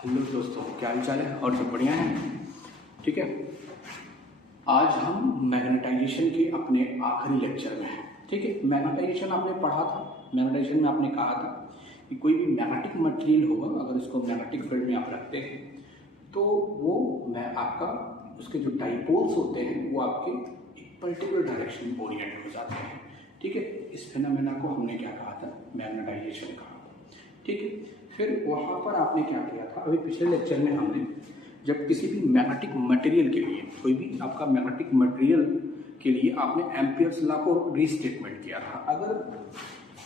Hello दोस्तों, क्या हाल चाल है? और सब बढ़िया है? ठीक है। आज हम मैग्नेटाइजेशन के अपने आखिरी लेक्चर में हैं। ठीक है। मैग्नेटाइजेशन आपने पढ़ा था। मैग्नेटाइजेशन में आपने कहा था कि कोई भी मैग्नेटिक मटेरियल होगा, अगर इसको मैग्नेटिक फील्ड में आप रखते हैं तो वो आपका उसके जो डाइपोल्स होते हैं वो आपके एक पर्टिकुलर डायरेक्शन में ओरिएंट हो जाते हैं। ठीक है। इस फिनोमेना को हमने क्या कहा था? मैग्नेटाइजेशन कहा। ठीक है। फिर वहाँ पर आपने क्या किया था? अभी पिछले लेक्चर में हमने जब किसी भी मैग्नेटिक मटेरियल के लिए, कोई भी आपका मैग्नेटिक मटेरियल के लिए आपने एम्पियर्स लॉ को रीस्टेटमेंट किया था। अगर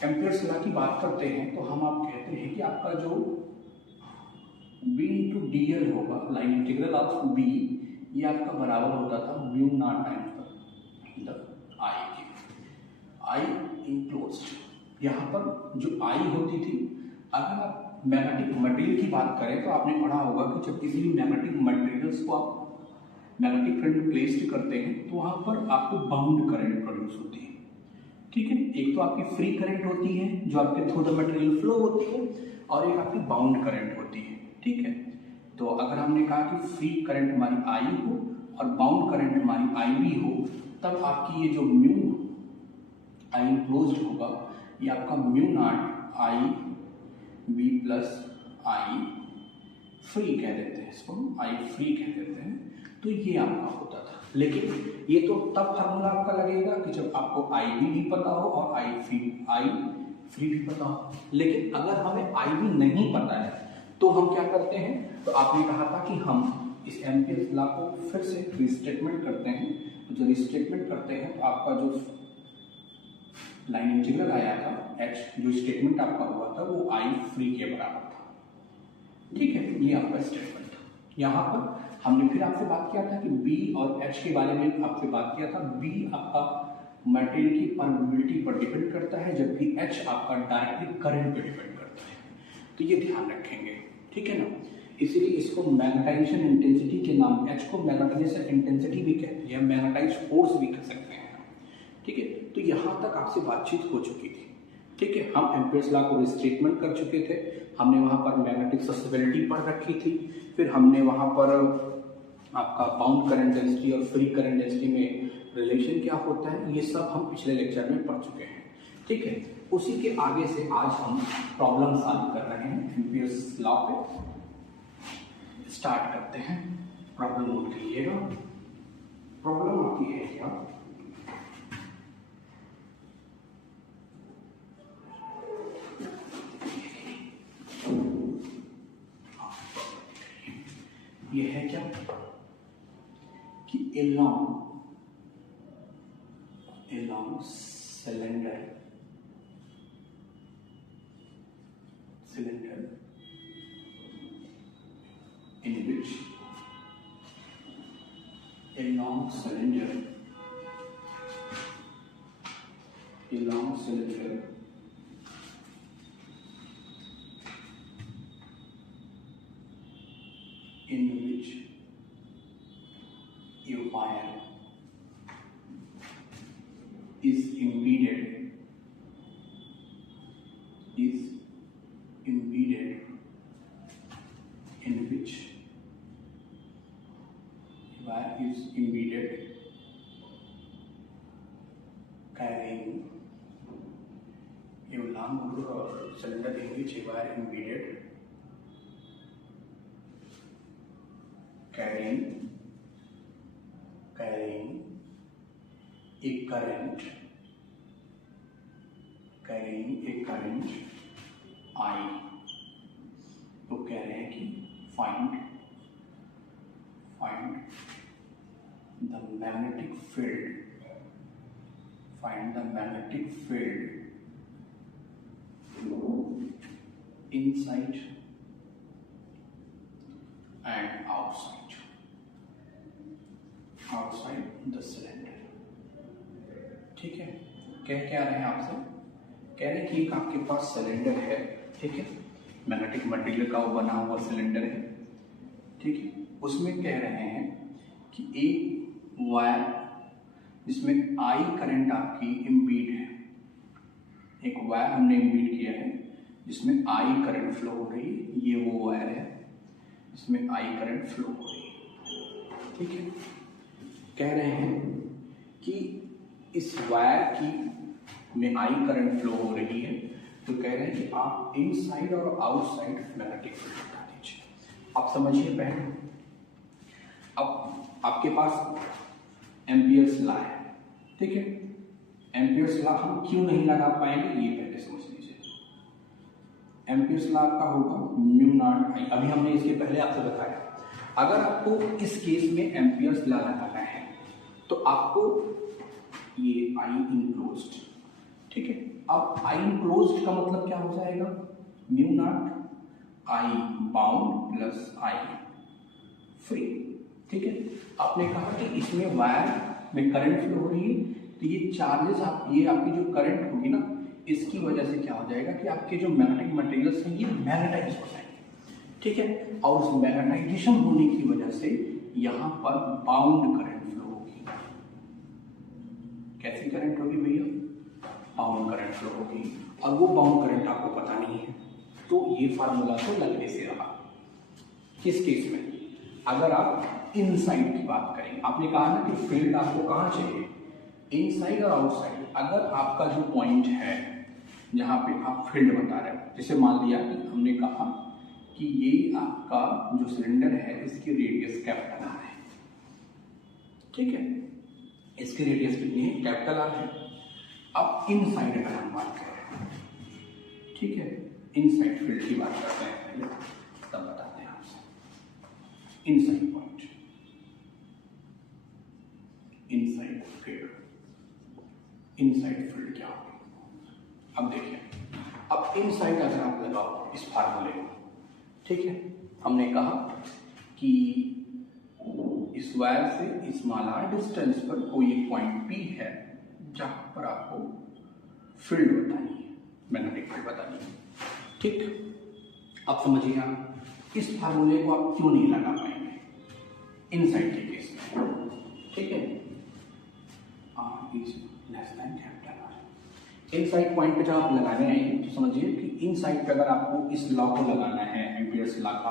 एम्पियर्स लॉ की बात करते हैं तो हम आप कहते हैं कि आपका जो B इंटू डी एल होगा, लाइन इंटीग्रल ऑफ B, ये आपका बराबर होता था mu naught times the I के। आई इनक्लोज्ड, यहाँ पर जो आई होती थी, अगर आप मैग्नेटिक मटेरियल की बात करें तो आपने पढ़ा होगा कि जब किसी भी मैग्नेटिक मटेरियल्स को आप मैग्नेटिक फील्ड में प्लेस्ड करते हैं तो वहाँ पर आपको बाउंड करंट प्रोड्यूस होती है। ठीक है। एक तो आपकी फ्री करंट होती है जो आपके थ्रू द मटेरियल फ्लो होती है, और एक आपकी बाउंड करंट होती है। ठीक है। तो अगर हमने कहा कि फ्री करंट हमारी आई हो और बाउंड करंट हमारी आई भी हो, तब आपकी ये जो म्यू आई इनक्लोज्ड होगा, ये आपका mu not I B plus I free कह देते हैं, इसको आई फ्री कह देते हैं। तो ये आपका होता था। लेकिन ये तो तब फार्मूला आपका लगेगा कि जब आपको आई बी भी पता हो और आई फ्री भी पता हो। लेकिन अगर हमें आई बी नहीं पता है तो हम क्या करते हैं? तो आपने कहा था कि हम इस एम्पियर्स लॉ को फिर से रिस्टेटमेंट करते हैं। तो जब रिस्टेटमेंट करते हैं तो आपका जो लाइन इंटीग्रल आया था h, जो स्टेटमेंट आपका हुआ था वो आई फ्री के बराबर था। ठीक है। ये आपका स्टेटमेंट था। यहाँ पर हमने फिर आपसे बात किया था कि B और H के बारे में आपसे बात किया था। B आपका मटेरियल की परमिबिलिटी पर डिपेंड करता है, जबकि H आपका डायरेक्टली करंट पर डिपेंड करता है। तो ये ध्यान रखेंगे। ठीक है ना। इसीलिए इसको मैग्नेटाइजेशन इंटेंसिटी के नाम, H को मैग्नेटाइजेशन इंटेंसिटी भी कहते हैं, मैग्नेटाइज फोर्स भी कह सकते हैं। ठीक है। तो यहाँ तक आपसे बातचीत हो चुकी थी। ठीक है। हम एम्पियर्स लॉ को रिस्टेटमेंट कर चुके थे। हमने वहाँ पर मैग्नेटिक ससेप्टिबिलिटी पढ़ रखी थी। फिर हमने वहाँ पर आपका बाउंड करंट डेंसिटी और फ्री करंट डेंसिटी में रिलेशन क्या होता है, ये सब हम पिछले लेक्चर में पढ़ चुके हैं। ठीक है। उसी के आगे से आज हम प्रॉब्लम सॉल्व कर रहे हैं। एम्पियर्स लॉ पे स्टार्ट करते हैं। प्रॉब्लम नोट कीजिएगा। प्रॉब्लम आपकी है क्या? ये है क्या कि along cylinder in which along cylinder in which a wire is impeded in which a wire is impeded carrying a long cylinder in which a wire impeded carrying a current I। तो कह रहे हैं कि find the magnetic field inside and outside the cylinder। ठीक है। कह क्या रहे हैं आपसे? कह रहे हैं कि एक आपके पास सिलेंडर है। ठीक है। मैग्नेटिक मटेरियल का वो बना हुआ सिलेंडर है। ठीक है। उसमें कह रहे हैं कि एक वायर जिसमें आई करंट आपकी इम्बीड है, एक वायर हमने इम्बीड किया है जिसमें आई करंट फ्लो हो रही है, ये वो वायर है। इसमें आई करंट फ्लो हो रही है, ठीक है। कह रहे हैं कि इस वायर की में आई करंट फ्लो हो रही है, तो कह रहे हैं कि आप इनसाइड और आउटसाइड मैग्नेटिक फील्ड बता दीजिए। आप समझिए पहले, अब आपके पास एम्पियर्स लॉ है, ठीक है। एम्पियर्स लॉ हम क्यों नहीं लगा पाएंगे ये पहले समझ लीजिए। एम्पियर्स लॉ का होगा म्यू नॉट आई। अभी हमने इसके पहले आपसे बताया, अगर आपको इस केस में एम्पियर्स लॉ लगाना है तो आपको ये आई इनक्लोज्ड, ठीक है। अब आई इनक्लोज्ड का मतलब क्या हो जाएगा, mu not I bound plus I free, ठीक है। आपने कहा कि इसमें वायर में करंट फ्लो हो रही है, तो ये चार्जेस ये आपकी जो करंट होगी ना, इसकी वजह से क्या हो जाएगा कि आपके जो मैग्नेटिक मटेरियल्स हैं ये मैग्नेटाइज हो जाएंगे, ठीक है। और उस मैग्नेटाइजेशन होने की वजह से यहाँ पर बाउंड करंट फ्लो होगी। कैसी करंट होगी भैया, बाउंड करंट फ्लो होगी, और वो बाउंड करंट आपको पता नहीं है, तो ये फार्मूला तो लगने से रहा। किस केस में, अगर आप इनसाइड की बात करें, आपने कहा ना कि फील्ड आपको कहाँ चाहिए, इनसाइड और आउटसाइड। अगर आपका जो पॉइंट है जहाँ पे आप फील्ड बता रहे हो, जैसे मान लिया कि हमने कहा कि ये आपका जो सिलेंडर है इसकी रेडियस कैपिटल आर है, ठीक है। इसकी रेडियस कितनी है, कैपिटल आर है। अब इनसाइड अगर हम बात करें, ठीक है, इनसाइड फील्ड की बात करते हैं पहले, तब बताते हैं आपसे inside point, inside field. Inside field क्या होगी, अब देखिए, अब इनसाइड अगर आप लगाओ इस फार्मूले को, ठीक है। हमने कहा कि इस वायर से स्मॉल आर डिस्टेंस पर कोई एक पॉइंट पी है जहां पर आपको फील्ड बतानी है, मैग्नेटिक फील्ड बतानी है, ठीक। अब समझिए आप इस फार्मूले को आप क्यों नहीं लगा पाएंगे इनसाइड के केस में, ठीक है। R is less than capital R. Inside point पे जब आप लगाने आएंगे तो समझिए कि इनसाइड पे अगर आपको इस लॉ को लगाना है, एम्पियर्स लॉ का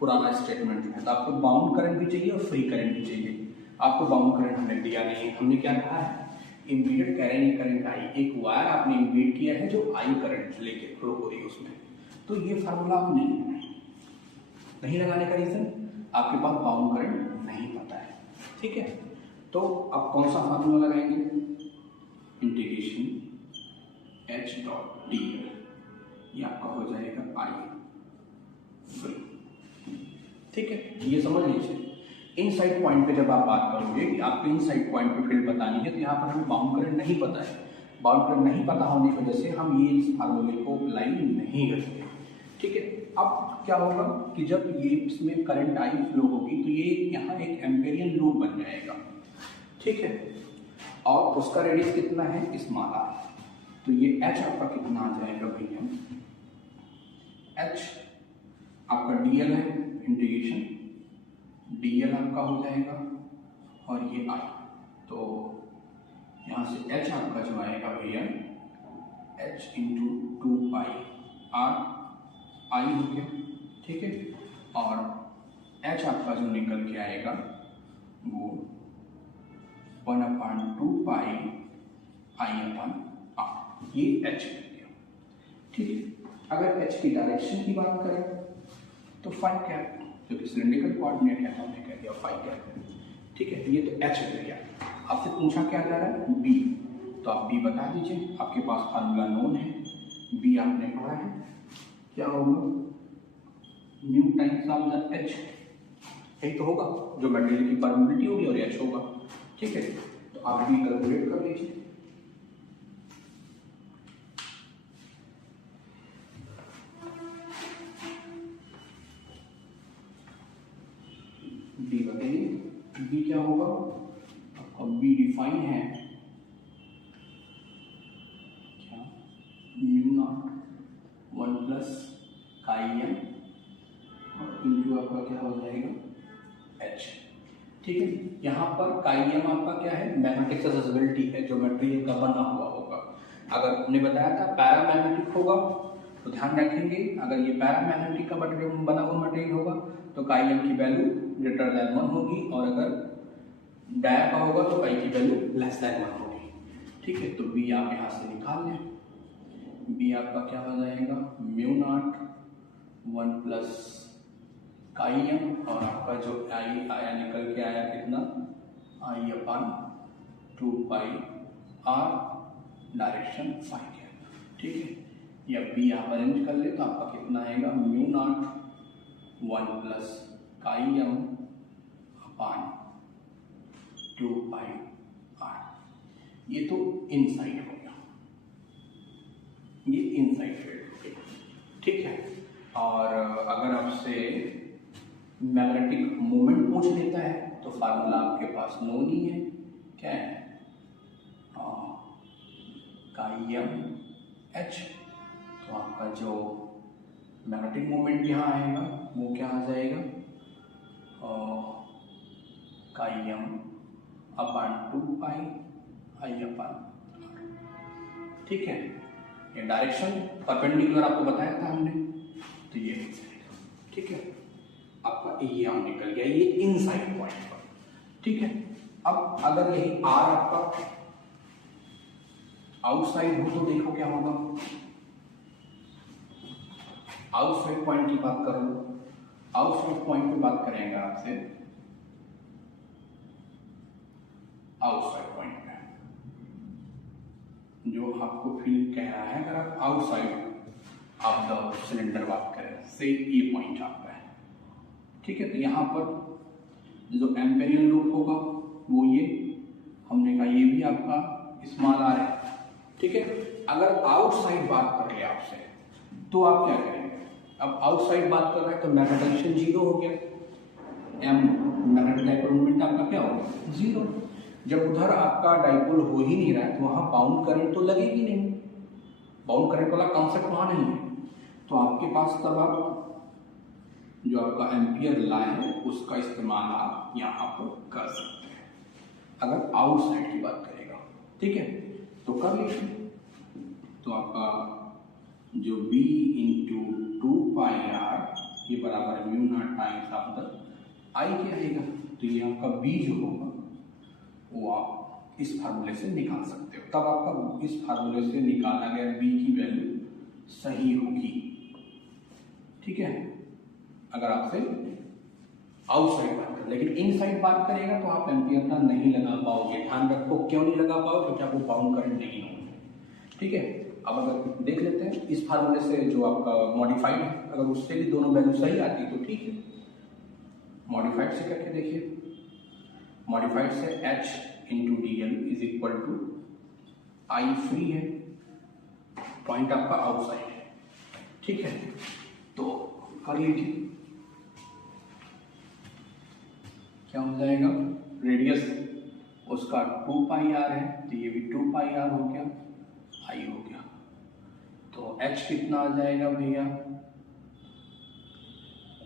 पुराना स्टेटमेंट है, तो आपको बाउंड करंट भी चाहिए और फ्री करंट भी चाहिए। आपको बाउंड करंट हमने दिया नहीं है, हमने क्या कहा है, इम्बीडेड कैरिंग करंट आई, एक वायर आपने इम्बीड किया है जो आई करंट लेके फ्लो हो रही है उसमें, तो ये फार्मूला आप नहीं लगाने का रीजन, आपके पास बाउंड करंट नहीं पता है, ठीक है। तो आप कौन सा फार्मूला लगाएंगे, integration H dot D L, ये आपका हो जाएगा आई फ्री, ठीक है। ये समझ लीजिए, इनसाइड पॉइंट पे जब आप बात करोगे कि आपको इनसाइड पॉइंट पे फील्ड बतानी है, तो यहाँ पर हमें बाउंड करंट नहीं पता है। बाउंड करंट नहीं पता होने की वजह से हम ये इस फार्मूले को अप्लाई नहीं करेंगे, ठीक है। अब क्या होगा कि जब ये इसमें करंट आई फ्लो होगी तो ये यहाँ एक एम्पेरियन लूप बन जाएगा, ठीक है। और उसका रेडियस कितना है, स्मॉल आर, तो ये एच आपका कितना आ जाएगा भैया, एच आपका डीएल है, इंटीग्रेशन डीएल आपका हो जाएगा, और ये आई, तो यहाँ से एच आपका जो आएगा भैया एच इंटू 2 पाई आर आई हो गया, ठीक है। और एच आपका जो निकल के आएगा वो 1/2 पाई आई अपन आर, ये एच हो गया, ठीक है। अगर एच की डायरेक्शन की बात करें तो फाई कैप, क्योंकि सिलेंड्रिकल कोऑर्डिनेट है तो हमने कह दिया फाई कैप, ठीक है। ये तो एच हो गया। आपसे पूछा क्या जा रहा है, बी, तो आप बी बता दीजिए, आपके पास फार्मूला नोन है, बी आपने पढ़ा है, क्या होगा, mu times of the H, यही तो होगा, जो मटेरियल की परमिटिविटी होगी और एच होगा, ठीक है। तो आप बी कैलकुलेट कर लीजिए, बी बताइए, बी क्या होगा आपका, बी डिफाइन है क्या, mu nought 1 plus chi M और इंटू आपका क्या हो जाएगा एच, ठीक है। यहाँ पर काई एम आपका क्या है, मैग्नेटिक ससेसिबिलिटी है जो मटेरियल का बना हुआ होगा। अगर हमने बताया था पैरामैग्नेटिक होगा तो ध्यान रखेंगे अगर ये पैरामैग्नेटिक का बना हुआ मटेरियल होगा तो काई एम की वैल्यू ग्रेटर देन 1 होगी, और अगर डाया का होगा तो काई की वैल्यू लेस देन 1 होगी। ठीक है, तो बी आप यहाँ से निकाल लें। बी आपका क्या हो जाएगा, mu nought 1 plus chi M, और आपका जो आई आया निकल के आया कितना, I upon 2 pi R, direction find है। ठीक है, या बी आप अरेंज कर ले तो आपका कितना आएगा, mu nought 1 plus chi M upon 2 pi R. ये तो इनसाइड हो गया, ये इनसाइड फील्ड हो गया। ठीक है, और अगर आपसे मैग्नेटिक मोमेंट पूछ लेता है तो फार्मूला आपके पास नोन ही है, क्या है, काई एम एच। तो आपका जो मैग्नेटिक मोमेंट यहाँ आएगा वो क्या आ जाएगा, काई एम अपान 2 पाई आई अपान। ठीक है, ये डायरेक्शन परपेंडिकुलर आपको बताया था हमने, तो ये ठीक है आपका ये हम निकल गया, ये इनसाइड पॉइंट पर। ठीक है, अब अगर यही आर आपका आउटसाइड हो तो देखो क्या होगा, आउटसाइड पॉइंट की बात कर लो, आउटसाइड पॉइंट की बात करेंगे आपसे, आउटसाइड पॉइंट पे जो आपको फील्ड कह रहा है, अगर आप आउटसाइड ऑफ द सिलेंडर बात करें, से ये पॉइंट आपका है। ठीक है, तो यहाँ पर जो एम्पेरियल लूप होगा वो ये हमने कहा, ये भी आपका स्मॉल आर है। ठीक है, अगर आउटसाइड बात कर ले आपसे तो आप क्या करेंगे, अब आउटसाइड बात कर रहे हैं तो मैग्नेटाइजेशन 0 हो गया, एम मैग्नेटिक डाइपोल मोमेंट आपका क्या हो गया, 0। जब उधर आपका डाइपोल हो ही नहीं रहा है तो वहाँ बाउंड करंट तो लगेगी नहीं, बाउंड करंट वाला कॉन्सेप्ट वहाँ नहीं है, तो आपके पास तब आप जो आपका एम्पियर लॉ है उसका इस्तेमाल आप यहाँ पर कर सकते हैं अगर आउटसाइड की बात करेगा। ठीक है, तो कर लीजिए, तो आपका जो B इंटू 2 पाई आर ये बराबर mu not times of the I के आएगा। तो ये आपका B जो होगा वो आप इस फार्मूले से निकाल सकते हो, तब आपका इस फार्मूले से निकाला गया B की वैल्यू सही होगी। ठीक है, अगर आपसे आउटसाइड बात करें, लेकिन इनसाइड बात करेगा तो आप एम्पियर का नहीं लगा पाओगे। ध्यान रखो, क्यों नहीं लगा पाओगे, क्योंकि आपको बाउंड करंट नहीं होगा। ठीक है, अब अगर देख लेते हैं इस फार्मूले से जो आपका मॉडिफाइड है, अगर उससे भी दोनों वैल्यू सही आती तो ठीक है, मॉडिफाइड से करके देखिए, मॉडिफाइड से H into D L is equal to I free है, पॉइंट आपका आउटसाइड है। ठीक है, तो कर लीजिए, क्या हो जाएगा, रेडियस उसका 2 पाई आर है तो ये भी 2 पाई आर हो गया, आई हो गया। तो H कितना आ जाएगा भैया,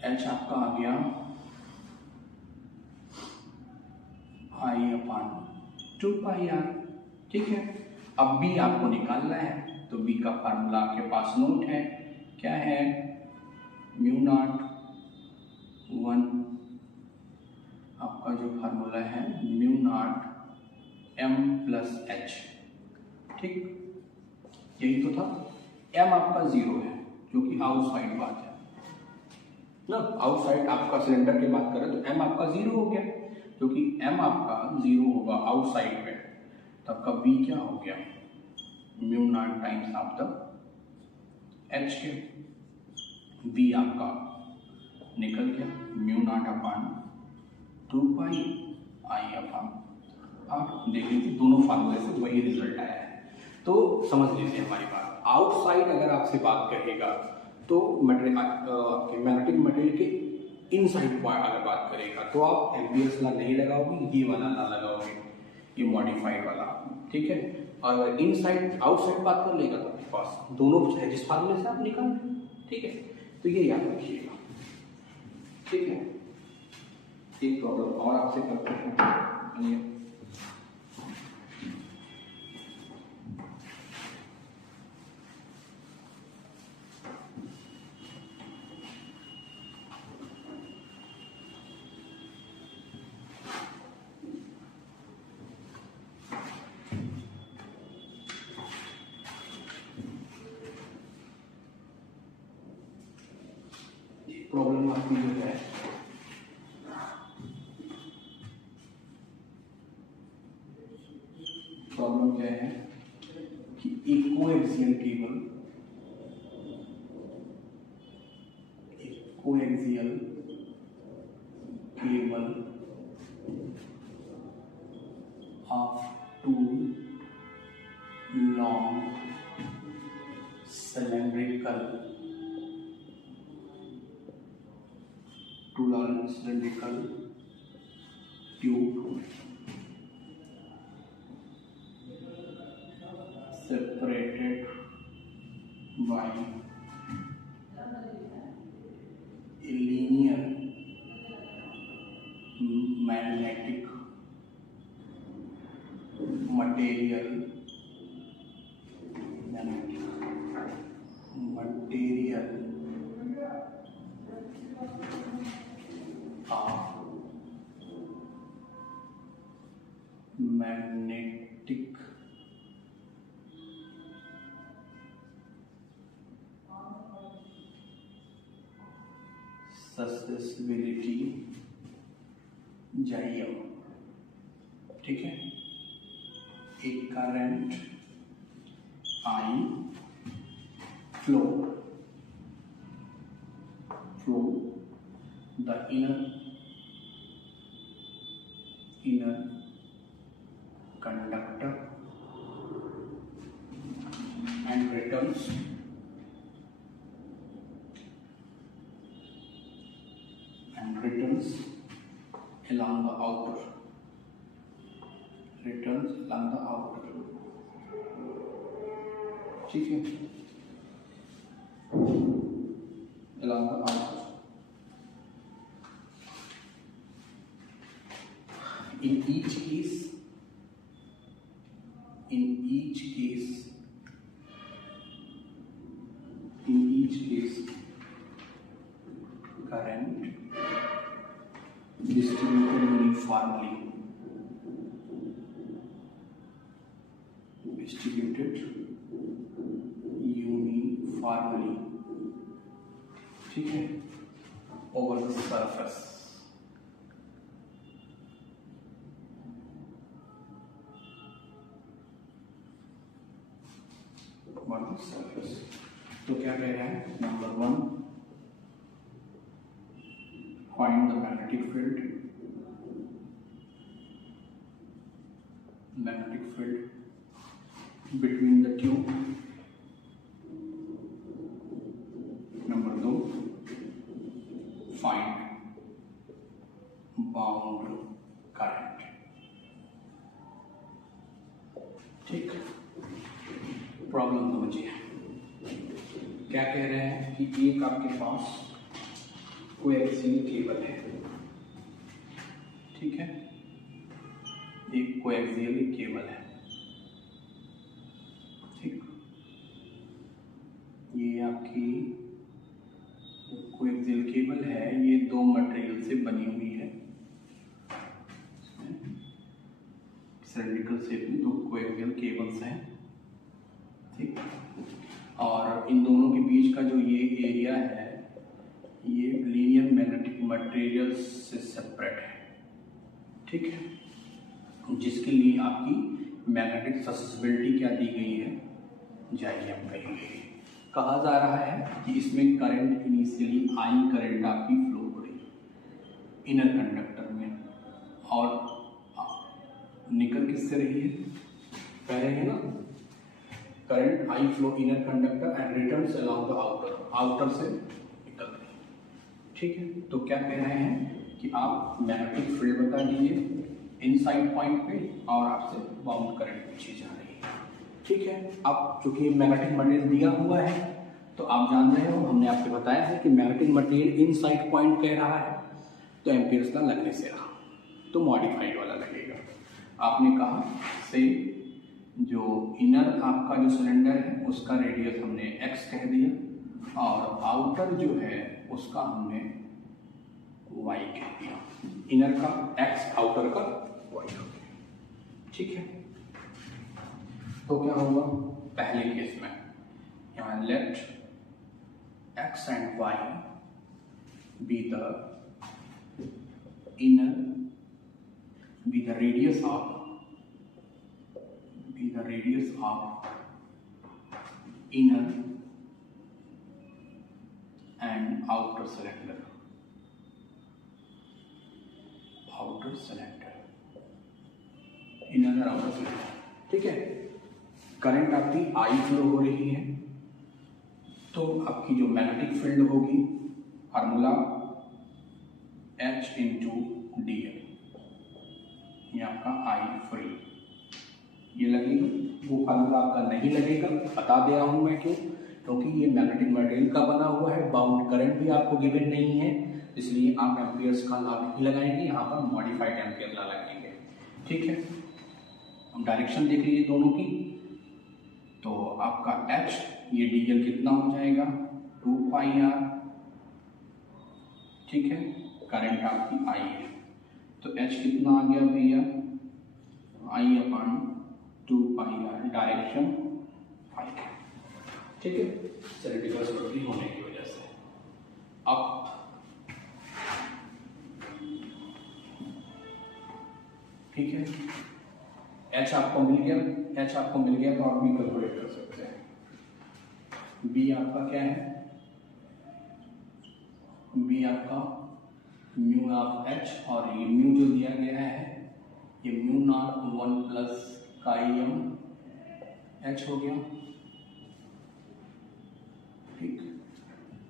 H आपका आ गया आई अपान 2 पाई आर। ठीक है, अब B आपको निकालना है तो B का फार्मूला आपके पास नोट है, क्या है, म्यू नॉट 1 आपका जो फार्मूला है mu not M plus H। ठीक, यही तो था, M आपका 0 है जो कि आउटसाइड बात है ना, आउटसाइड आपका सिलेंडर की बात करें तो M आपका 0 हो गया, क्योंकि M आपका 0 होगा आउटसाइड पे, तो आपका B क्या हो गया, mu not times of the H के, B आपका निकल गया mu nought upon 2 pi I upon R. देख लीजिए दोनों फार्मूले से वही रिजल्ट आया है, तो समझ लीजिए हमारी बात। आउटसाइड अगर आपसे बात करेगा तो आपके मैग्नेटिक मटेरियल के इनसाइड पॉइंट अगर बात करेगा तो आप एम्पियर्स लॉ नहीं लगाओगे, ये वाला लॉ लगाओगे, ये मॉडिफाइड वाला। ठीक है, और अगर इनसाइड आउटसाइड बात कर लेगा तो आपके पास दोनों है जिस फार्मूले से आप निकाल। ठीक है, तो ये याद रखिएगा। ठीक है, एक प्रॉब्लम और आपसे करते हैं, प्रॉब्लम आपकी जो है प्रॉब्लम क्या है कि coaxial cable of two long cylindrical tube separated by a linear magnetic material of magnetic susceptibility जाइए, ठीक है। एक current I flow the inner conductor and returns along the outer ठीक है, along the outer. In each case current distributed uniformly ठीक है over the surface. तो क्या कह रहा है, number 1 find the magnetic field between the tube. Number 2 find bound current. ठीक, प्रॉब्लम समझिए। क्या कह रहे हैं कि एक आपके पास कोएक्सियल केबल है, ठीक है, एक कोएक्सियल केबल है, ठीक, ये आपकी कोएक्सियल केबल है, ये दो मटेरियल से बनी हुई है, सिलिंड्रिकल शेप में दो कोएक्सियल केबल्स हैं, ठीक, और इन दोनों के बीच का जो ये एरिया है ये लीनियर मैग्नेटिक मटेरियल से सेपरेट है, ठीक है, जिसके लिए आपकी मैग्नेटिक ससेसिबिलिटी क्या दी गई है, जाइए हम कहेंगे। कहा जा रहा है कि इसमें करंट इनिशियली आई करंट आपकी फ्लो हो रही है इनर कंडक्टर में, और निकल किससे रही है, पहले है ना, current I flow inner conductor and returns along the outer से निकल रही है, ठीक है। तो क्या कह रहे हैं कि आप मैग्नेटिक फील्ड बता दीजिए इनसाइड पॉइंट पे और आपसे बाउंड करंट पीछे जा रही है, ठीक है। अब चूंकि मैग्नेटिक मटेरियल दिया हुआ है तो आप जान रहे हो, हमने आपको बताया है कि मैग्नेटिक मटेरियल इनसाइड पॉइंट कह रहा है तो एम्पियर्स का लगने से रहा, तो मॉडिफाइड वाला लगेगा। आपने कहा से जो इनर आपका जो सिलेंडर है उसका रेडियस हमने x कह दिया और आउटर जो है उसका हमने y कह दिया, इनर का x आउटर का y हो गया, ठीक है। तो क्या होगा पहले केस में, यहाँ let x and y be the inner, be the radius of inner and outer cylinder, inner और आउटर सिलेंडर। ठीक है, करंट आपकी आई फ्लो हो रही है, तो आपकी जो मैग्नेटिक फील्ड होगी, फार्मूला H इंटू dl, ये आपका आई फ्री, ये लगेगा। वो फार्मूला आपका नहीं लगेगा, बता दिया हूं मैं क्यों, क्योंकि ये मैग्नेटिक मटेरियल का बना हुआ है, बाउंड करंट भी आपको गिवन नहीं है, इसलिए आप एम्पियर्स का लॉ नहीं लगाएंगे, यहाँ पर मॉडिफाइड एम्पियर लॉ लगाएंगे। ठीक है, हम डायरेक्शन देख लीजिए दोनों की, तो आपका H, ये dl कितना हो जाएगा 2 पाई r। ठीक है, करंट आपकी I है, तो H कितना आ गया भैया I upon 2 pi r, direction five. ठीक है, चलिए रिवर्स रोटरी होने की वजह से अब ठीक है, H आपको मिल गया, तो आप भी कैलकुलेट कर सकते हैं। B आपका क्या है, B आपका म्यू ऑफ H, और ये म्यू जो दिया गया है ये mu nought 1 plus chi M H हो गया। ठीक,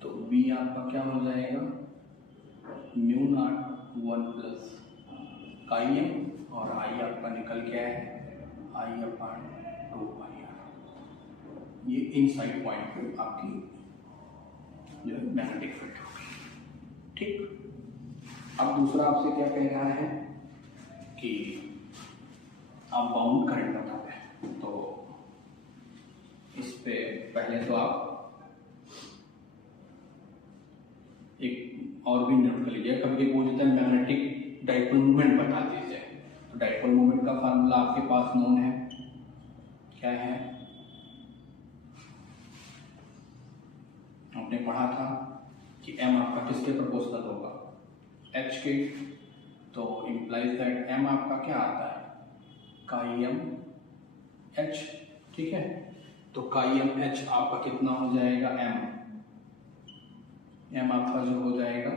तो B आपका क्या हो जाएगा, mu nought 1 plus chi M, और I आपका निकल गया है I अपॉन 2 पाई r। ये इनसाइड पॉइंट पे आपकी जो है मैग्नेटिक फील्ड होगी। ठीक, अब दूसरा आपसे क्या कह रहा है कि आप बाउंड करंट बताते हैं, तो इस पे पहले तो आप एक और भी नोट कर लीजिए, कभी कभी पूछ देते हैं मैग्नेटिक डाइपोल मोमेंट बता दीजिए, तो डाइपोल मोमेंट का फार्मूला आपके पास नोन है, क्या है, आपने पढ़ा था कि m आपका किसके प्रोपोर्शनल होगा, h के, तो इम्प्लाइज दैट m आपका क्या आता है, काई एम h। ठीक है, तो काई एम h आपका कितना हो जाएगा, m आपका जो हो जाएगा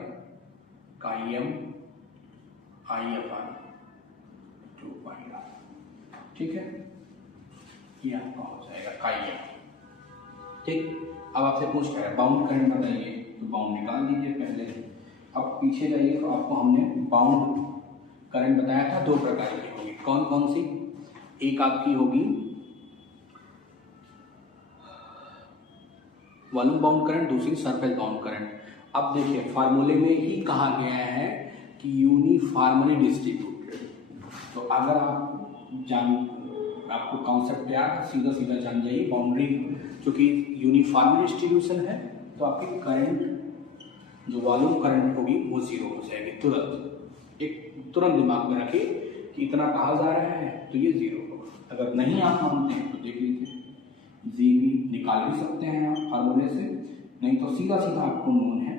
काई एम आई अपॉन 2 पाई r। ठीक है, ये आपका हो जाएगा काई एम। ठीक, अब आपसे पूछ रहा है बाउंड करंट बताइए, तो बाउंड निकाल दीजिए पहले। अब पीछे जाइए, तो आपको हमने बाउंड करंट बताया था, दो प्रकार की होगी, कौन कौन सी, एक आपकी होगी वॉल्यूम बाउंड करंट, दूसरी सरफेस बाउंड करंट। अब देखिए फार्मूले में ही कहा गया है कि यूनिफॉर्मली डिस्ट्रीब्यूटेड, तो अगर आपको कॉन्सेप्ट याद है, सीधा सीधा जान जाइए, बाउंड्री चूंकि यूनिफॉर्मली डिस्ट्रीब्यूशन है, तो आपकी करंट जो वॉल्यूम करंट होगी वो जीरो हो जाएगी तुरंत। एक तुरंत दिमाग में रखिए कि इतना कहा जा रहा है तो ये जीरो होगा। अगर नहीं आप मानते हैं तो देख लीजिए, जी भी निकाल भी सकते हैं आप फार्मूले से, नहीं तो सीधा सीधा आपको नोन है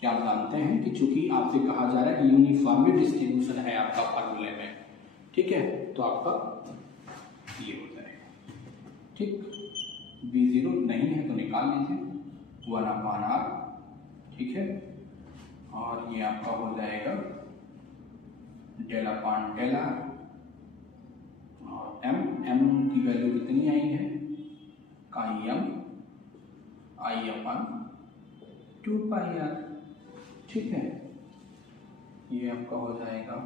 कि आप जानते हैं कि चूंकि आपसे कहा जा रहा है कि यूनिफॉर्मली डिस्ट्रीब्यूशन है आपका फार्मूले में, ठीक है, तो आपका ये हो जाएगा। ठीक, बी जीरो नहीं है तो निकाल लीजिए 1 अपॉन r। ठीक है, और ये आपका हो जाएगा डेल अपॉन डेल r, और m की वैल्यू कितनी आई है, काई एम आई अपॉन 2 पाई r। ठीक है, ये आपका हो जाएगा,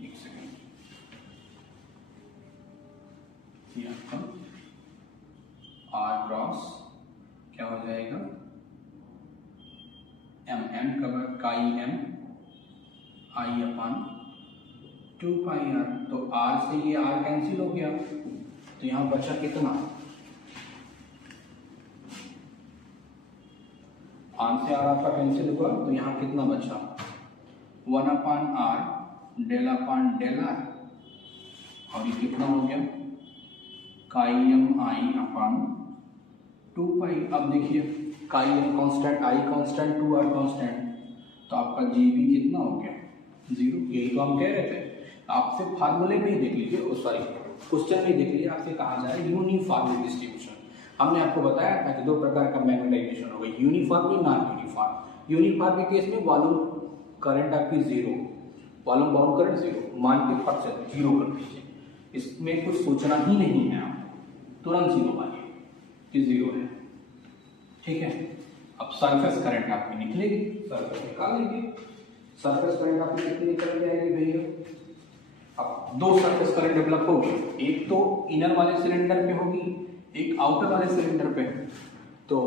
एक सेकेंड, ये आपका r क्रॉस क्या हो जाएगा, m का काई m आई अपॉन 2 पाई r, तो r से ये r कैंसिल हो गया, तो यहाँ बचा कितना, r से r आपका कैंसिल हुआ, तो यहाँ कितना बचा 1 upon r del upon del r, और ये कितना हो गया काई एम आई अपॉन 2 पाई। अब देखिए काई एम कांस्टेंट, आई कांस्टेंट, 2r कांस्टेंट, तो आपका जी बी कितना हो गया 0। यही तो हम कह रहे थे, आपसे फार्मूले में ही देख लीजिए, सॉरी क्वेश्चन में ही देख लीजिए, आपसे कहा जा रहा है यूनिफॉर्म डिस्ट्रीब्यूशन। हमने आपको बताया था कि दो प्रकार का मैग्नेटाइजेशन होगा, यूनिफॉर्म नॉन यूनिफॉर्म। यूनिफॉर्म के केस में वॉल्यूम करंट आपकी 0, वॉल्यूम बाउंड करंट 0 मान के फट से 0 कर दीजिए, इसमें कुछ सोचना ही नहीं है, आपको तुरंत 0 मानिए कि 0 है, ठीक है। अब सरफेस करंट आपकी निकलेगी, सरफेस निकाल लीजिए, सरफेस करंट आपकी कितनी निकल के आएगी भैया। अब दो सरफेस करंट डेवलप होगी, एक तो इनर वाले सिलेंडर पे होगी, एक आउटर वाले सिलेंडर पे। तो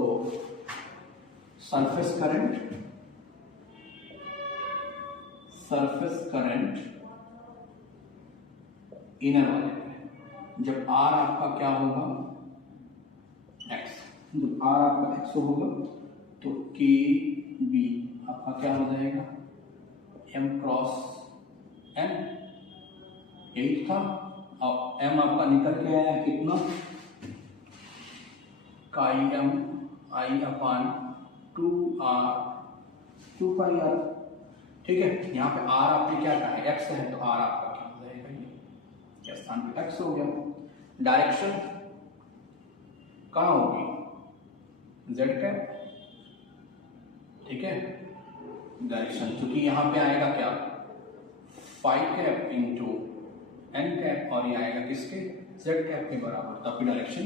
सरफेस करंट इनर वाले पे, जब R आपका क्या होगा x, जब R आपका x होगा तो के बी आपका क्या हो जाएगा m क्रॉस n, यही था। अब m आपका निकल के आया कितना, काई m i upon 2r 2πr, ठीक है। यहाँ पे r आपने क्या कहा है x है, तो r आपका क्या हो जाएगा, ये स्थान पे x हो गया। डायरेक्शन कहाँ होगी z कैप, ठीक है। डायरेक्शन क्योंकि यहाँ पे आएगा क्या five cap into N cap, और ये आएगा किसके z कैप के बराबर, तब भी डायरेक्शन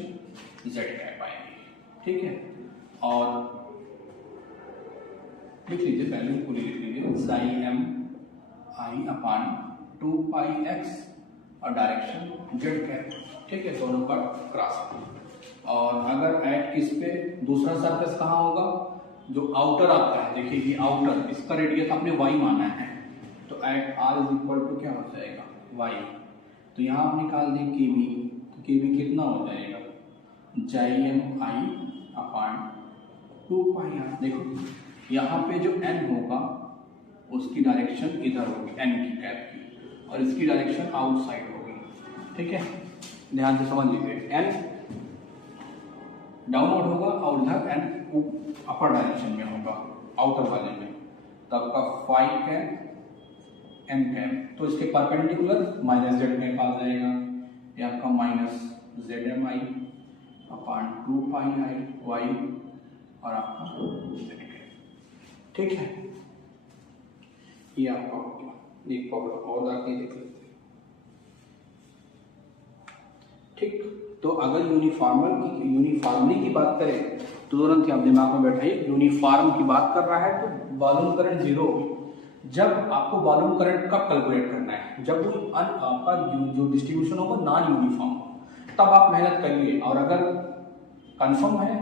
z कैप आएगी, ठीक है। और लिख लीजिए, वैल्यू पूरी लिख लीजिए, Sai m i upon 2πx और डायरेक्शन z कैप, ठीक है, दोनों का क्रॉस। और अगर ऐड किस पे, दूसरा सरफेस कहाँ होगा, जो आउटर आपका है, देखिए ये आउटर, इसका रेडियस आपने y माना है, तो at r is equal to क्या हो जाएगा y। तो यहाँ आप निकाल दें के बी, तो के बी कितना हो जाएगा जाई एम आई अपान 2πr। देखो यहाँ पे जो n होगा उसकी डायरेक्शन इधर होगी n की कैप की, और इसकी डायरेक्शन आउटसाइड होगी, ठीक है। ध्यान से समझ लीजिए, n डाउनवर्ड होगा और इधर n अपर डायरेक्शन में होगा, आउटर वाले में, तब का फाइव कैप n कैप, तो इसके परपेंडिकुलर माइनस जेड कैप आ जाएगा, ये आपका माइनस जेड एम आई अपान 2πi वाई और आपका जेड कैप, ठीक है। ये आपका हो गया। एक प्रॉब्लम और आगे देख लेते हैं, ठीक। तो अगर यूनिफॉर्मली की बात करें तो तुरंत ही आप दिमाग में बैठाइए, यूनिफॉर्म की बात कर रहा है तो वॉल्यूम करंट 0 होगी। जब आपको वॉल्यूम करंट का कैलकुलेट करना है, जब वो आपका जो डिस्ट्रीब्यूशन होगा नॉन यूनिफॉर्म हो, तब आप मेहनत करिए। और अगर कंफर्म है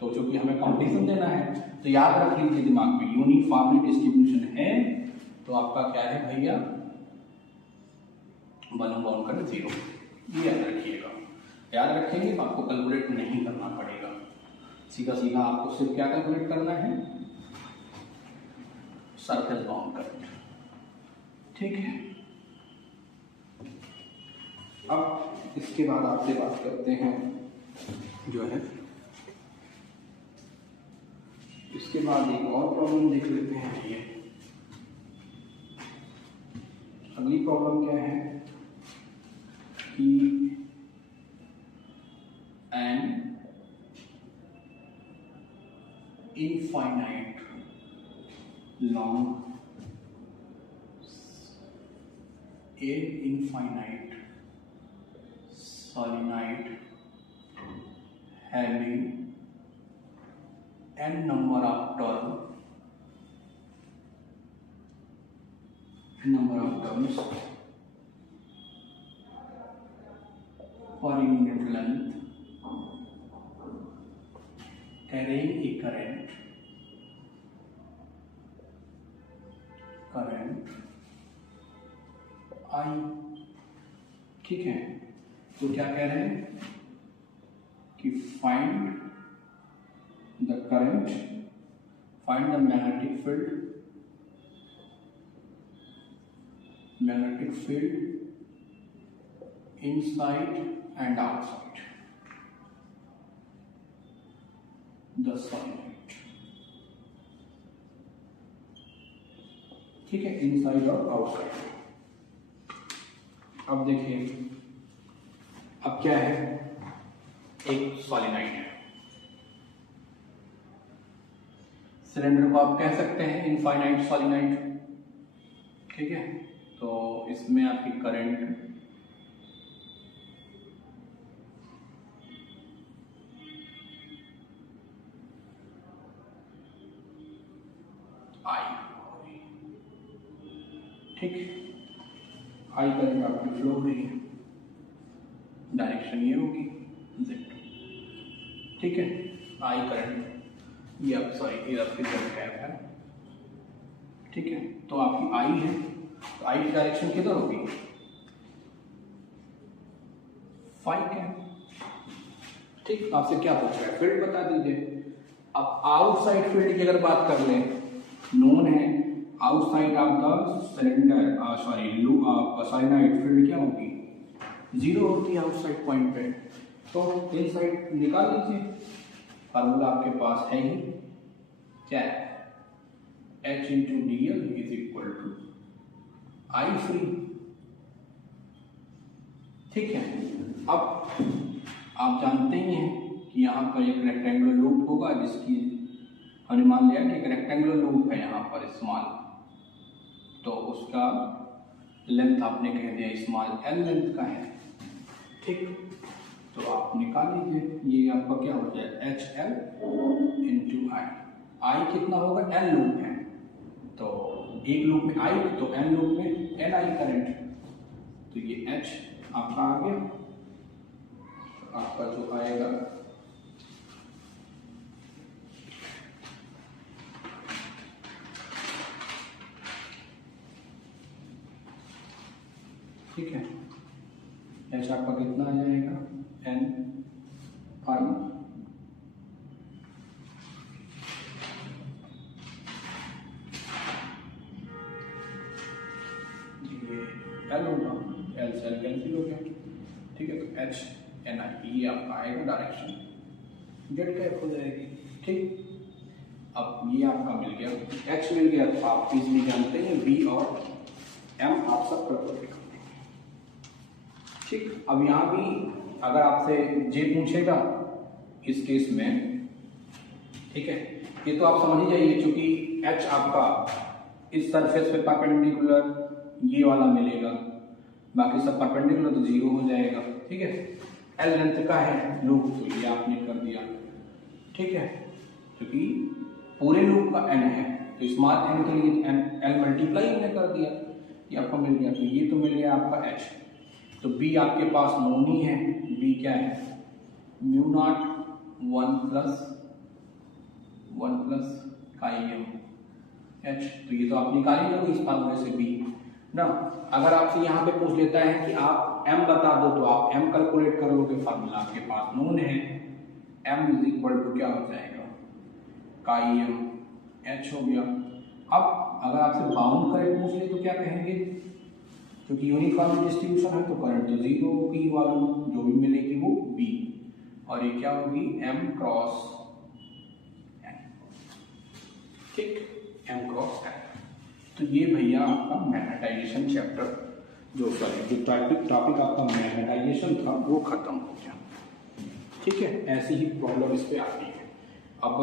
तो चूंकि हमें कंपटीशन देना है, तो याद रख लीजिए दिमाग में, यूनिफॉर्मली डिस्ट्रीब्यूशन है तो आपका क्या है भैया वॉल्यूम बाउंड करंट 0, ये याद रखिएगा। याद रखेंगे तो आपको कैलकुलेट नहीं करना पड़ेगा, सीधा सीधा आपको सिर्फ क्या कैलकुलेट करना है सरफेस बाउंड करंट, ठीक है। अब इसके बाद आपसे बात करते हैं जो है, इसके बाद एक और प्रॉब्लम देख लेते हैं। ये अगली प्रॉब्लम क्या है कि an infinite long solenoid having n number of terms per unit length carrying a current I, ठीक है। तो क्या कह रहे हैं कि find the current, find the magnetic field inside and outside the solenoid, ठीक है, इनसाइड और आउटसाइड। अब देखिए, अब क्या है, एक सॉलिनॉइड है, सिलेंडर को आप कह सकते हैं इनफाइनाइट सॉलिनॉइड, ठीक है। तो इसमें आपकी करंट आई, ठीक, आई करंट आपकी फ्लो हो रही है, डायरेक्शन ये होगी जेड, ठीक है। आई करंट, ये आप सॉरी ये आपकी जेड कैप है, ठीक है। तो आपकी आई है, तो आई की डायरेक्शन किधर होगी, फाइव कैप, ठीक। आपसे क्या पूछ रहा है, फील्ड बता दीजिए। अब आउटसाइड फील्ड की अगर बात कर लें, नोन है outside of the cylinder solenoid field क्या होगी, जीरो होती है आउटसाइड पॉइंट पे। तो इनसाइड निकाल लीजिए, फार्मूला आपके पास है ही, क्या है, H into D L is equal to I free, ठीक है। अब आप जानते ही हैं कि यहाँ पर एक रेक्टेंगुलर लूप होगा, जिसकी हमने मान लिया कि एक रेक्टेंगुलर लूप है यहाँ पर स्मॉल, तो उसका लेंथ आपने कह दिया स्मॉल एल लेंथ का है, ठीक। तो आप निकाल लीजिए, ये आपका क्या हो जाए एच एल इंटू आई, आई कितना होगा, एल लूप है, तो एक लूप में आई, तो एल लूप में एल आई करंट, तो ये एच आपका आ गया, आपका जो आएगा ठीक है, एच आपका कितना आ जाएगा, एन आई, एल होगा, एल से एल कैंसिल हो गया, ठीक है। तो एच एन आई ये आपका आएगा, डायरेक्शन जेड कैप हो जाएगी, ठीक। अब ये आपका मिल गया, एच मिल गया, तो आप इजली जानते हैं बी और एम आप सब प्रॉपर कर देंगे, ठीक। अब यहाँ भी अगर आपसे जे पूछेगा इस केस में, ठीक है, ये तो आप समझ ही जाइए, क्योंकि एच आपका इस सरफेस पे परपेंडिकुलर ये वाला मिलेगा, बाकी सब परपेंडिकुलर, तो जीरो हो जाएगा, ठीक है। एल लेंथ का है लूप, तो ये आपने कर दिया, ठीक है, क्योंकि पूरे लूप का एन है, तो स्मॉल एन के लिए एल मल्टीप्लाई हमने कर दिया, ये आपको मिल गया, तो ये तो मिल गया आपका एच। तो बी आपके पास नोन ही है, बी क्या है, mu nought one plus chi M H, तो ये तो आप निकाल ही लोगे इस फार्मूले से बी ना। अगर आपसे यहाँ पे पूछ लेता है कि आप m बता दो, तो आप m कैलकुलेट कर लोगे, फार्मूला आपके पास नोन है, m इज इक्वल टू क्या हो जाएगा, काई एम एच हो गया। अब अगर आपसे बाउंड करंट पूछ ले तो क्या कहेंगे, क्योंकि यूनिफॉर्म डिस्ट्रीब्यूशन है, तो करंट तो जीरो होगी, वालों जो भी मिलेगी वो b, और ये क्या होगी m क्रॉस n, ठीक, m क्रॉस n। तो ये भैया आपका मैग्नेटाइजेशन चैप्टर, जो टॉपिक आपका मैग्नेटाइजेशन था वो खत्म हो गया, ठीक है। ऐसी ही प्रॉब्लम इस पे आती है। अब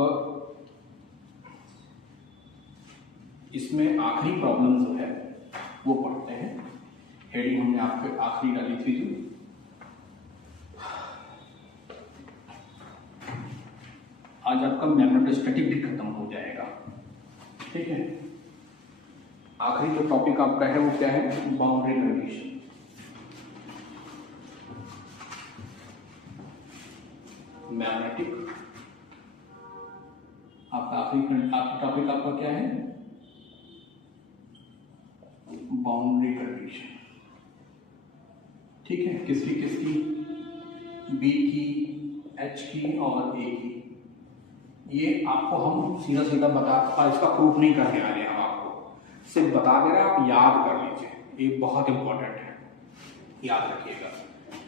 इसमें आखिरी प्रॉब्लम जो है वो पढ़ते हैं, हेडिंग हमने आपके आखिरी डाली थी जो, आज आपका मैग्नेटोस्टैटिक भी खत्म हो जाएगा, ठीक है। आखिरी जो टॉपिक आपका है वो क्या है, बाउंड्री कंडीशन। मैग्नेटिक आपका आखिरी टॉपिक आपका क्या है, बाउंड्री कंडीशन, ठीक है। किसकी बी की, एच की और ए की, ये आपको हम सीधा सीधा बता, इसका प्रूफ नहीं करने आ रहे हैं, हम आपको सिर्फ बता दे रहे हैं, आप याद कर लीजिए, ये बहुत इंपॉर्टेंट है, याद रखिएगा।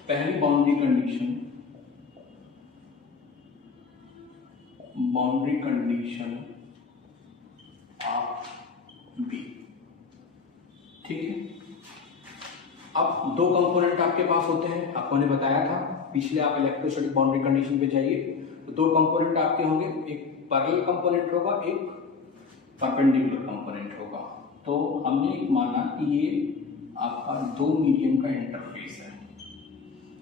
पहली बाउंड्री कंडीशन ऑफ बी, ठीक है। अब दो कंपोनेंट आपके पास होते हैं, आपको ने बताया था पिछले, आप इलेक्ट्रोस्टैटिक बाउंड्री कंडीशन पे जाइए तो दो कंपोनेंट आपके होंगे, एक पैरेलल कंपोनेंट होगा, एक परपेंडिकुलर कंपोनेंट होगा। तो हमने माना कि ये आपका दो मीडियम का इंटरफेस है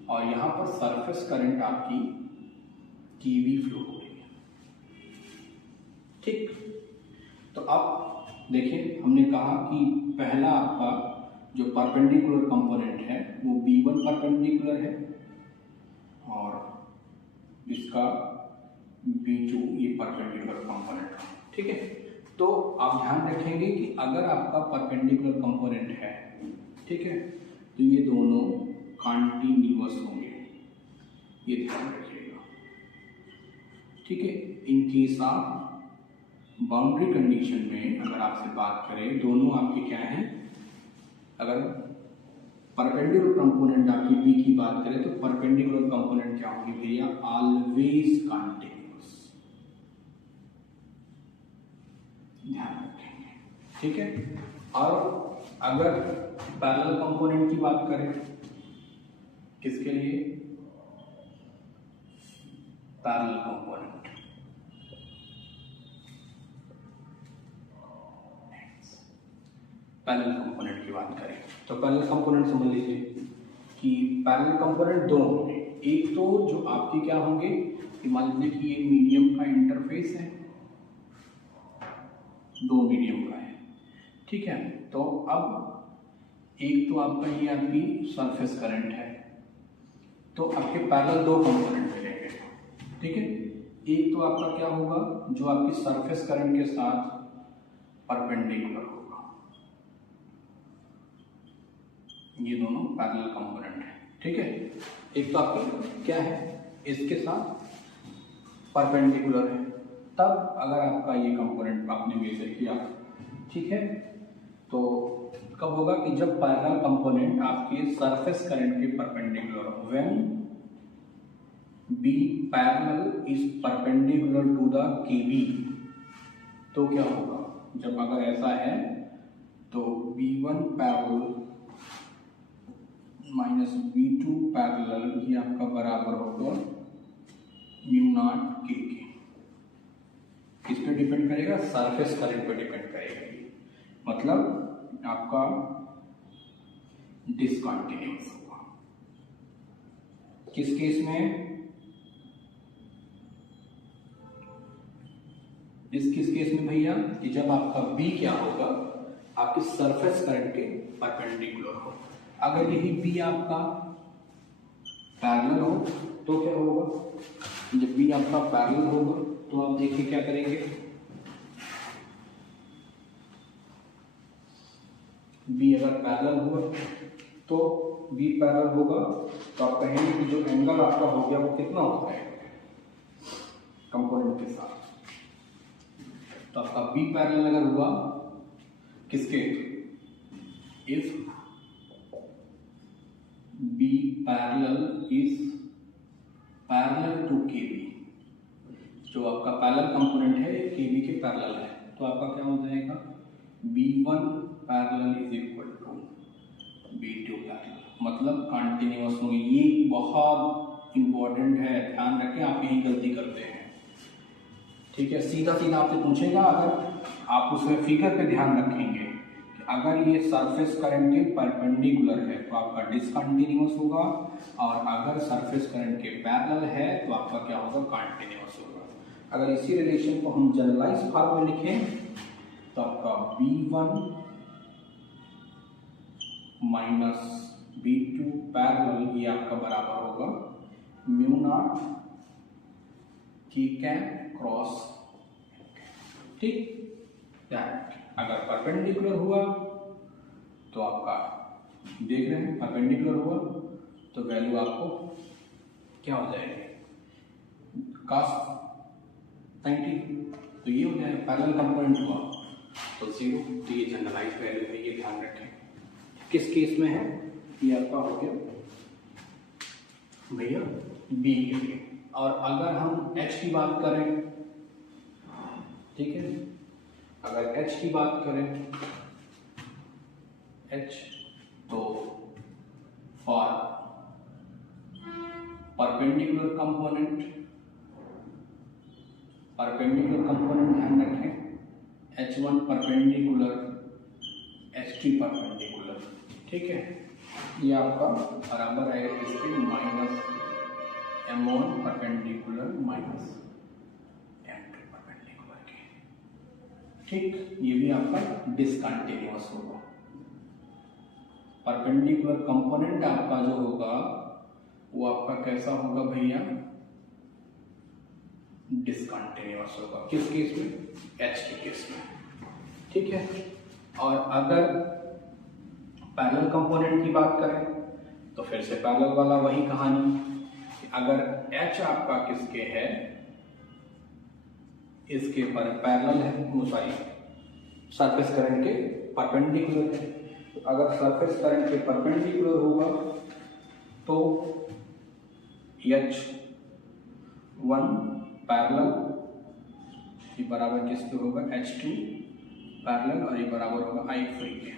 और यहाँ पर सरफेस करंट आपकी केवी फ्लो हो रही है, ठीक। तो अब देखिए, हमने कहा कि पहला आपका जो परपेंडिकुलर कंपोनेंट है वो B1 परपेंडिकुलर है और इसका B2 ये परपेंडिकुलर कंपोनेंट है, ठीक है। तो आप ध्यान रखेंगे कि अगर आपका परपेंडिकुलर कंपोनेंट है, ठीक है, तो ये दोनों कॉन्टिन्यूअस होंगे, ये ध्यान रखिएगा, ठीक है। In case of boundary condition में अगर आपसे बात करें, दोनों आपके क्या हैं, अगर परपेंडिकुलर कंपोनेंट आपकी बी की बात करें तो परपेंडिकुलर कंपोनेंट क्या होंगे भैया, ऑलवेज कॉन्टिन्यूअस, ध्यान रखेंगे, ठीक है। और अगर पैरेलल कंपोनेंट की बात करें, किसके लिए, पैरेलल कंपोनेंट, पैरेलल कंपोनेंट की बात करें तो पैरेलल कंपोनेंट समझ लीजिए कि पैरेलल कंपोनेंट दो होंगे। एक तो जो आपके क्या होंगे कि मान लीजिए कि ये मीडियम का इंटरफेस है, दो मीडियम का है, ठीक है। तो अब एक तो आपका ये आपकी सरफेस करंट है, तो आपके पैरेलल दो कंपोनेंट मिलेंगे, ठीक है। एक तो आपका क्या होगा, जो आपकी सरफेस करंट के साथ परपेंडिकुलर होगा, ये दोनों पैरेलल कंपोनेंट है, ठीक है। एक तो आपकी क्या है, इसके साथ परपेंडिकुलर है, तब अगर आपका ये कंपोनेंट आपने मेजर किया, ठीक है, तो कब होगा कि जब पैरेलल कंपोनेंट आपके सरफेस करंट के परपेंडिकुलर हो, when B parallel is perpendicular to the KV, तो क्या होगा, जब अगर ऐसा है तो B1 parallel minus B2 parallel ये आपका बराबर होगा म्यू नॉट के। किस पे डिपेंड करेगा, सरफेस करंट पे डिपेंड करेगा, मतलब आपका डिसकंटिन्यूअस होगा। किस केस में, किस केस में भैया, कि जब आपका B क्या होगा, आपके सरफेस करंट के परपेंडिकुलर हो। अगर यही B आपका पैरेलल हो तो क्या होगा, जब B आपका पैरेलल होगा तो आप देखिए क्या करेंगे, B अगर पैरेलल हुआ तो B पैरेलल होगा तो आप कहेंगे कि जो एंगल आपका हो गया वो कितना होता है कंपोनेंट के साथ, तो आपका B पैरेलल अगर हुआ किसके, if B parallel is parallel to KB, जो आपका पैरेलल कंपोनेंट है KB के पैरेलल है, तो आपका क्या हो जाएगा, B1 parallel is equal to B2 parallel, मतलब कंटिन्यूअस होंगे। ये बहुत इंपॉर्टेंट है, ध्यान रखें, आप यही गलती करते हैं, ठीक है। सीधा सीधा आपसे पूछेगा, अगर आप उसमें फिगर पे ध्यान रखेंगे कि अगर ये सरफेस करंट के परपेंडिकुलर है तो आपका डिसकंटिन्यूअस होगा, और अगर सरफेस करंट के पैरेलल है तो आपका क्या होगा, कंटिन्यूअस होगा। अगर इसी रिलेशन को हम जनरलाइज फॉर्म में लिखें तो आपका B1 माइनस B2 पैरेलल ये आपका बराबर होगा म्यू नॉट के कैप क्रॉस, ठीक। अगर परपेंडिकुलर हुआ तो आपका देख रहे हैं, परपेंडिकुलर हुआ तो वैल्यू आपको क्या हो जाएगी, cos 90, तो ये हो जाएगा। पैरेलल कंपोनेंट हुआ तो 0, तो ये जनरलाइज वैल्यू है, ये ध्यान रखें। किस केस में है, ये आपका हो गया भैया B के लिए। और अगर हम H की बात करें, ठीक है, अगर H की बात करें, एच। तो फॉर परपेंडिकुलर कंपोनेंट ध्यान रखें, H1 परपेंडिकुलर, H2 परपेंडिकुलर, ठीक है। ये आपका बराबर आएगा किसके, minus M1 perpendicular minus M2 perpendicular के, ठीक। ये भी आपका डिसकंटिन्यूअस होगा। परपेंडिकुलर कंपोनेंट आपका जो होगा वो आपका कैसा होगा भैया, डिसकंटिन्यूअस होगा। किस केस में, H के केस में, ठीक है। और अगर पैरेलल कंपोनेंट की बात करें तो फिर से पैरेलल वाला वही कहानी, अगर H आपका किसके है, इसके पर पैरेलल है, सॉरी सरफेस करंट के परपेंडिकुलर है। तो अगर सरफेस करंट के परपेंडिकुलर होगा तो H1 पैरेलल ये बराबर किसके होगा, H2 पैरेलल, और ये बराबर होगा I फ्री के।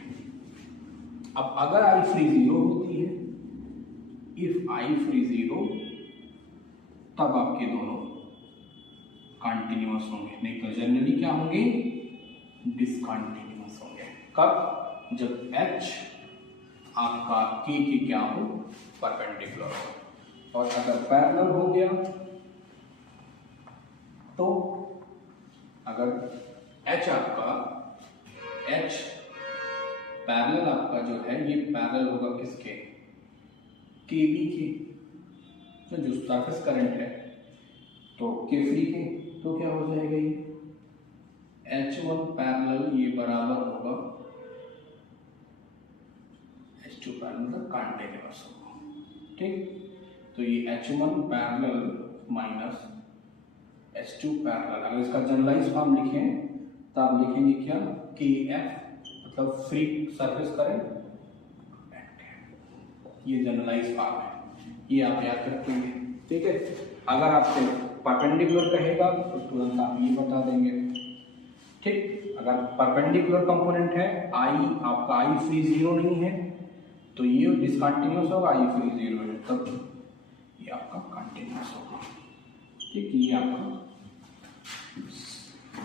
अब अगर I फ्री 0 होती है, इफ I फ्री 0, तब आपके दोनों कंटिन्यूअस होंगे, नहीं तो जनरली क्या होंगे, डिसकंटिन्यूअस होंगे। कब, जब H आपका K के क्या हो, परपेंडिकुलर हो। और अगर पैरेलल हो गया तो अगर H आपका, H पैरेलल आपका जो है ये पैरेलल होगा किसके, KB के, तो जो सरफेस करंट है तो K फ्री के, तो क्या हो जाएगा ये H1 पैरेलल ये बराबर होगा H2 पैरेलल कंटिन्यूअस होगा, ठीक। तो ये H1 parallel minus H2 parallel, अगर इसका जनरलाइज फॉर्म लिखें तो आप लिखेंगे क्या, KF मतलब फ्री सरफेस करंट, ये जनरलाइज फॉर्म है, ये आप याद रखेंगे, ठीक है। अगर आपसे परपेंडिकुलर कहेगा तो तुरंत आप ये बता देंगे, ठीक। अगर परपेंडिकुलर कंपोनेंट है, I आपका I फ्री 0 नहीं है तो ये डिसकंटिन्यूअस होगा, I फ्री 0 है तब ये आपका कंटिन्यूअस होगा, ठीक। ये आपका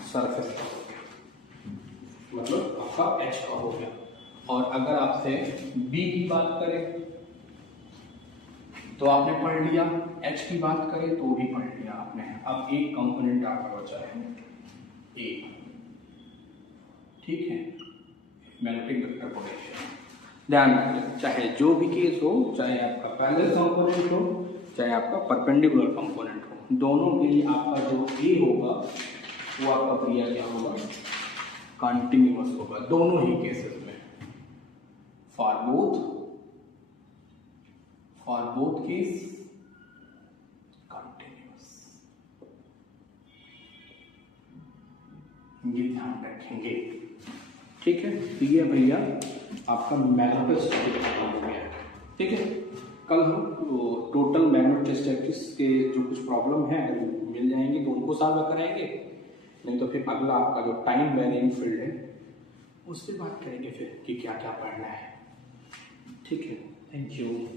सरफेस का हो गया, मतलब आपका H का हो गया। और अगर आपसे B की बात करें तो आपने पढ़ लिया, H की बात करें तो भी पढ़ लिया आपने। अब एक कंपोनेंट आपका बचा है A, ठीक है, मैग्नेटिक वेक्टर पोटेंशियल। ध्यान रखिए, चाहे जो भी केस हो, चाहे आपका पैरेलल कंपोनेंट हो, चाहे आपका परपेंडिकुलर कंपोनेंट हो, दोनों के लिए आपका जो A होगा वो आपका भैया क्या होगा, कंटिन्यूअस होगा, दोनों ही केसेस में। फॉर बोथ केस कंटिन्यूअस, ये ध्यान रखेंगे, ठीक है। तो ये भैया आपका मैग्नेटोस्टैटिक हो गया, ठीक है। कल हम टोटल मैग्नेटोस्टैटिक्स के जो कुछ प्रॉब्लम है अगर मिल जाएंगे तो उनको सॉल्व कराएंगे, नहीं तो फिर अगला आपका जो टाइम वेरिंग फील्ड है उस पर बात करेंगे फिर कि क्या क्या पढ़ना है, ठीक है। Thank you.